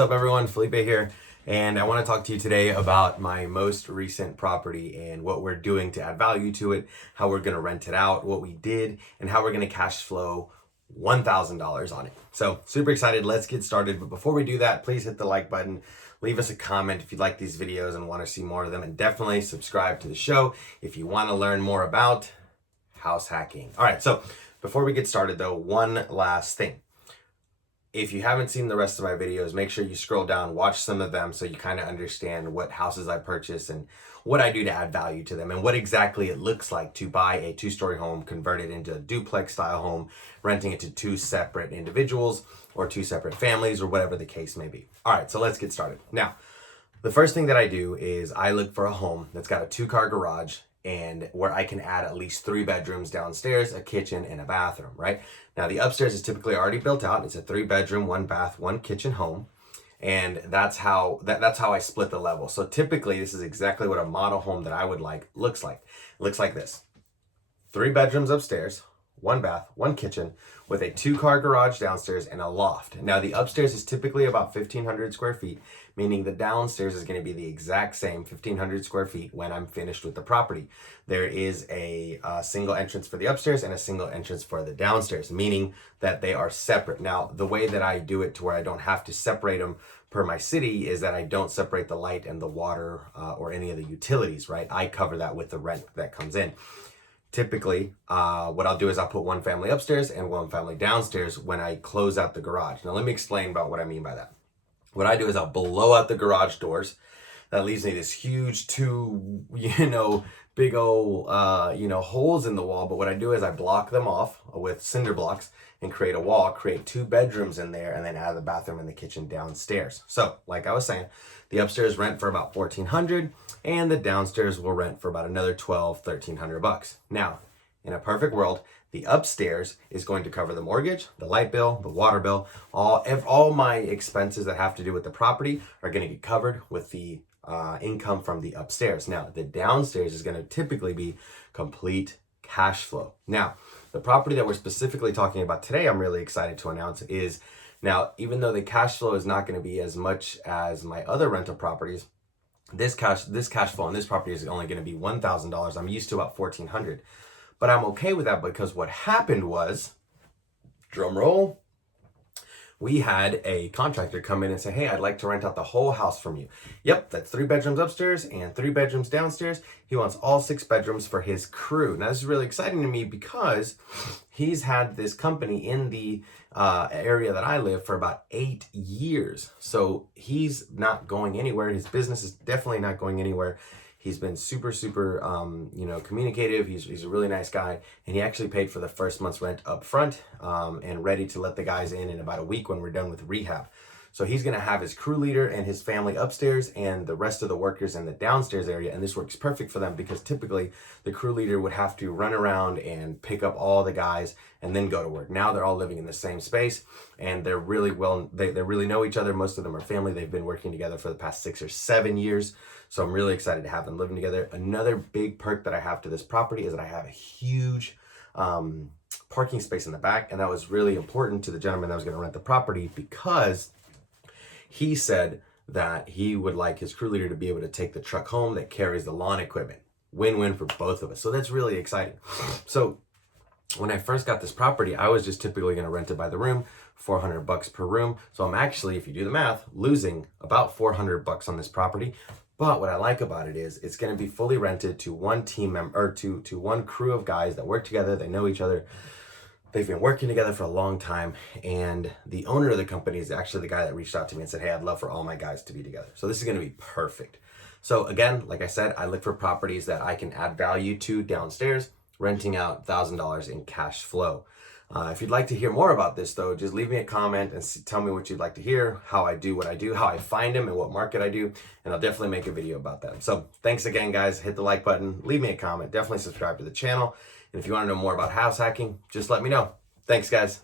up everyone, Felipe here, and I want to talk to you today about my most recent property and what we're doing to add value to it, how we're going to rent it out, what we did, and how we're going to cash flow $1,000 on it. So super excited, let's get started. But before we do that, please hit the like button, leave us a comment if you like these videos and want to see more of them, and definitely subscribe to the show if you want to learn more about house hacking. All right, so before we get started though, one last thing. If you haven't seen the rest of my videos, make sure you scroll down, watch some of them so you kind of understand what houses I purchase and what I do to add value to them and what exactly it looks like to buy a two-story home, convert it into a duplex style home, renting it to two separate individuals or two separate families or whatever the case may be. All right, so let's get started. Now, the first thing that I do is I look for a home that's got a two-car garage and where I can add at least 3 bedrooms downstairs, a kitchen, and a bathroom, right? Now, the upstairs is typically already built out. It's a 3-bedroom, 1 bath, 1 kitchen home. And that's how I split the level. So typically, this is exactly what a model home that I would like looks like. It looks like this. 3 bedrooms upstairs, 1 bath, 1 kitchen, with a 2-car garage downstairs and a loft. Now, the upstairs is typically about 1,500 square feet, meaning the downstairs is going to be the exact same 1,500 square feet when I'm finished with the property. There is a single entrance for the upstairs and a single entrance for the downstairs, meaning that they are separate. Now, the way that I do it to where I don't have to separate them per my city is that I don't separate the light and the water or any of the utilities, right? I cover that with the rent that comes in. Typically, what I'll do is I'll put 1 family upstairs and 1 family downstairs when I close out the garage. Now, let me explain about what I mean by that. What I do is I'll blow out the garage doors. That leaves me this huge 2, big old, holes in the wall. But what I do is I block them off with cinder blocks and create a wall, create 2 bedrooms in there, and then add the bathroom and the kitchen downstairs. So, like I was saying, the upstairs rent for about $1,400, and the downstairs will rent for about another $1,300. Now, in a perfect world, the upstairs is going to cover the mortgage, the light bill, the water bill, all my expenses that have to do with the property are going to get covered with the income from the upstairs. Now, the downstairs is going to typically be complete cash flow. Now, the property that we're specifically talking about today, I'm really excited to announce is, now, even though the cash flow is not going to be as much as my other rental properties, this cash flow on this property is only going to be $1,000. I'm used to about $1,400. But I'm okay with that because what happened was, drum roll, we had a contractor come in and say, hey, I'd like to rent out the whole house from you. Yep, that's 3 bedrooms upstairs and 3 bedrooms downstairs. He wants all 6 bedrooms for his crew. Now, this is really exciting to me because he's had this company in the area that I live for about 8 years. So he's not going anywhere. His business is definitely not going anywhere. He's been super, communicative. He's a really nice guy. And he actually paid for the first month's rent up front and ready to let the guys in about a week when we're done with rehab. So he's going to have his crew leader and his family upstairs and the rest of the workers in the downstairs area. And this works perfect for them because typically the crew leader would have to run around and pick up all the guys and then go to work. Now they're all living in the same space and they're really they really know each other. Most of them are family. They've been working together for the past 6 or 7 years. So I'm really excited to have them living together. Another big perk that I have to this property is that I have a huge parking space in the back. And that was really important to the gentleman that was going to rent the property because he said that he would like his crew leader to be able to take the truck home that carries the lawn equipment. Win-win for both of us. So that's really exciting. So when I first got this property, I was just typically going to rent it by the room, $400 per room. So I'm actually, if you do the math, losing about $400 on this property. But what I like about it is it's going to be fully rented to 1 team member or to 1 crew of guys that work together. They know each other. They've been working together for a long time. And the owner of the company is actually the guy that reached out to me and said, hey, I'd love for all my guys to be together. So this is going to be perfect. So again, like I said, I look for properties that I can add value to downstairs, renting out $1,000 in cash flow. If you'd like to hear more about this, though, just leave me a comment and tell me what you'd like to hear, how I do what I do, how I find them, and what market I do, and I'll definitely make a video about that. So thanks again, guys. Hit the like button, leave me a comment, definitely subscribe to the channel. And if you want to know more about house hacking, just let me know. Thanks, guys.